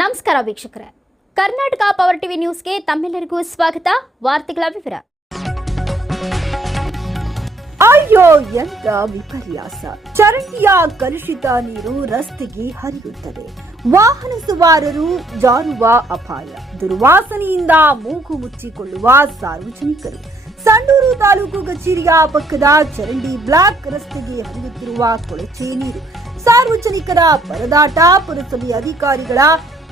ನಮಸ್ಕಾರ ವೀಕ್ಷಕರೇ, Karnataka power TV ನ್ಯೂಸ್ಗೆ ತಮ್ಮೆಲ್ಲರಿಗೂ ಸ್ವಾಗತ. ವಾರ್ತೆಗಳ ವಿವರ. ಅಯ್ಯೋ ಎಂತ ವಿಪರ್ಯಾಸ! ಚರಂಡಿಯ ಕಲುಷಿತ ನೀರು ರಸ್ತೆಗೆ ಹರಿಯುತ್ತದೆ. ವಾಹನ ಸವಾರರು ಜಾರುವ ಅಪಾಯ. ದುರ್ವಾಸನೆಯಿಂದ ಮೂಗು ಮುಚ್ಚಿಕೊಳ್ಳುವ ಸಾರ್ವಜನಿಕರು. ಸಂಡೂರು ತಾಲೂಕು ಕಚೇರಿಯ ಪಕ್ಕದ ಚರಂಡಿ ಬ್ಲಾಕ್ ರಸ್ತೆಗೆ ಹರಿಯುತ್ತಿರುವ ಕೊಳಚೆ ನೀರು. ಸಾರ್ವಜನಿಕರ ಪರದಾಟ. ಪುರಸಭೆ ಅಧಿಕಾರಿಗಳ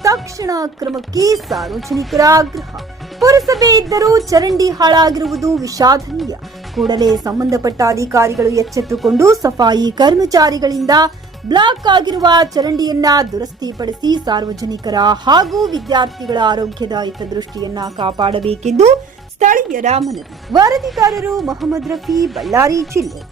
ತಕ್ಷಣ ಕ್ರಮಕ್ಕೆ ಸಾರ್ವಜನಿಕರ ಆಗ್ರಹ. ಪುರಸಭೆ ಇದ್ದರೂ ಚರಂಡಿ ಹಾಳಾಗಿರುವುದು ವಿಷಾದನೀಯ. ಕೂಡಲೇ ಸಂಬಂಧಪಟ್ಟ ಅಧಿಕಾರಿಗಳು ಎಚ್ಚೆತ್ತುಕೊಂಡು ಸಫಾಯಿ ಕರ್ಮಚಾರಿಗಳಿಂದ ಬ್ಲಾಕ್ ಆಗಿರುವ ಚರಂಡಿಯನ್ನ ದುರಸ್ತಿಪಡಿಸಿ ಸಾರ್ವಜನಿಕರ ಹಾಗೂ ವಿದ್ಯಾರ್ಥಿಗಳ ಆರೋಗ್ಯದ ಹಿತದೃಷ್ಟಿಯನ್ನ ಕಾಪಾಡಬೇಕೆಂದು ಸ್ಥಳೀಯರ ಮನವಿ. ವರದಿಗಾರರು ಮೊಹಮ್ಮದ್ ರಫಿ, ಬಳ್ಳಾರಿ ಜಿಲ್ಲೆ.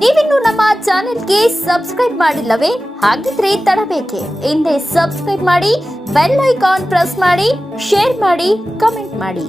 ನೀವಿನ್ನು ನಮ್ಮ ಚಾನೆಲ್ಗೆ ಸಬ್ಸ್ಕ್ರೈಬ್ ಮಾಡಿಲ್ಲವೇ? ಹಾಗಿದ್ರೆ ತಡಬೇಕೆ? ಹಿಂದೆ ಸಬ್ಸ್ಕ್ರೈಬ್ ಮಾಡಿ, ಬೆಲ್ ಐಕಾನ್ ಪ್ರೆಸ್ ಮಾಡಿ, ಶೇರ್ ಮಾಡಿ, ಕಮೆಂಟ್ ಮಾಡಿ.